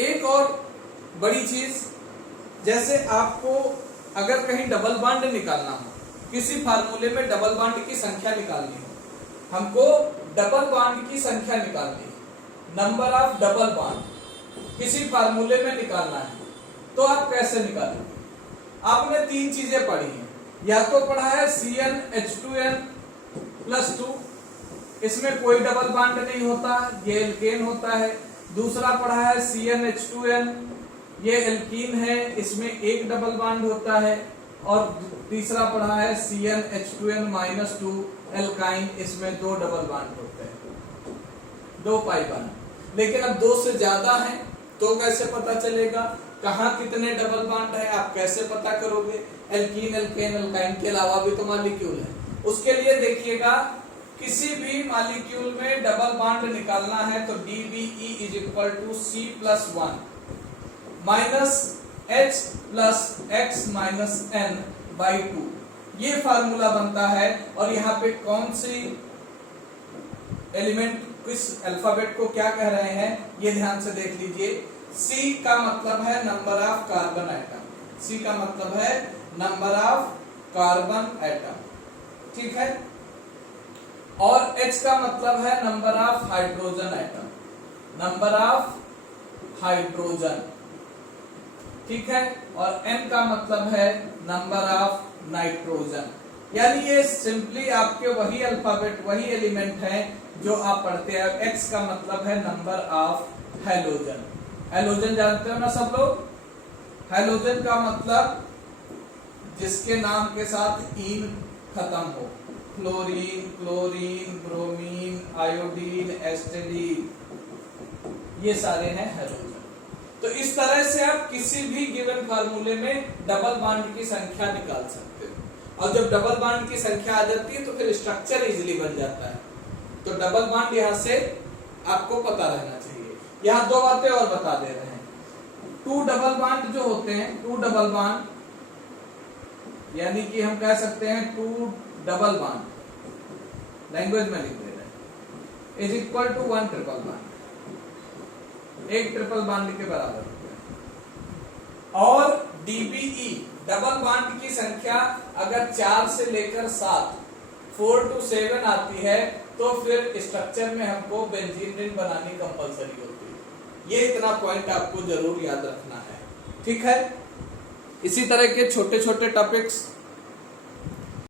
एक और बड़ी चीज, जैसे आपको अगर कहीं डबल बॉन्ड निकालना हो, किसी फार्मूले में डबल बॉन्ड की संख्या निकालनी हो, हमको डबल बॉन्ड की संख्या निकालनी है, नंबर ऑफ डबल बॉन्ड किसी फार्मूले में निकालना है, तो आप कैसे निकालेंगे? आपने तीन चीजें पढ़ी हैं, या तो पढ़ा है CnH2n+2, इसमें कोई डबल बॉन्ड नहीं होता, ये एल्केन होता है। दूसरा पढ़ा है CnH2n, ये एल्कीन है, इसमें एक डबल बॉन्ड होता है। और तीसरा पढ़ा है CnH2n-2 एल्काइन, इसमें दो डबल बॉन्ड होते हैं, दो पाई बॉन्ड। लेकिन अब दो से ज्यादा है तो कैसे पता चलेगा कहाँ कितने डबल बॉन्ड है? आप कैसे पता करोगे? एल्कीन, एल्केन, एल्काइन के अलावा भी तो मॉलिक्यूल है। उसके लिए देखिएगा, किसी भी मॉलिक्यूल में डबल बॉन्ड निकालना है तो DBE = C+1 -H+X-N/2, ये फार्मूला बनता है। और यहाँ पे कौन सी एलिमेंट किस अल्फाबेट को क्या कह रहे हैं ये ध्यान से देख लीजिए। C का मतलब है number of carbon atom, C का मतलब है नंबर ऑफ कार्बन एटम, ठीक है। और H का मतलब है number of hydrogen atom, number of hydrogen, ठीक है। और N का मतलब है नंबर ऑफ नाइट्रोजन। यानी ये सिंपली आपके वही अल्फाबेट, वही एलिमेंट हैं जो आप पढ़ते हैं। X का मतलब है नंबर ऑफ हैलोजन। हैलोजन जानते हो ना सब लोग? हैलोजन का मतलब जिसके नाम के साथ ईन खत्म हो, फ्लोरीन, क्लोरीन, ब्रोमीन, आयोडीन, एस्टेडीन, ये सारे हैं हैलोजन। तो इस तरह से आप किसी भी गिवन फार्मूले में डबल बॉन्ड की संख्या निकाल सकते हो। और जब डबल बॉन्ड की संख्या आ जाती है तो फिर स्ट्रक्चर इजीली बन जाता है। तो डबल बॉन्ड यहां से आपको पता रहना चाहिए। यहां दो बातें और बता दे रहे हैं। टू डबल बॉन्ड जो होते हैं, टू डबल बॉन्ड यानी कि हम कह सकते हैं टू डबल बॉन्ड, लैंग्वेज में लिख दे रहे हैं, = 1 ट्रिपल बॉन्ड, एक ट्रिपल बॉन्ड के बराबर होता है। और DBE डबल बॉन्ड की संख्या अगर 4 से लेकर 7, 4 to 7 आती है तो फिर स्ट्रक्चर में हमको बेंजीन रिंग बनानी कंपलसरी होती है। ये इतना पॉइंट आपको जरूर याद रखना है, ठीक है। इसी तरह के छोटे छोटे टॉपिक्स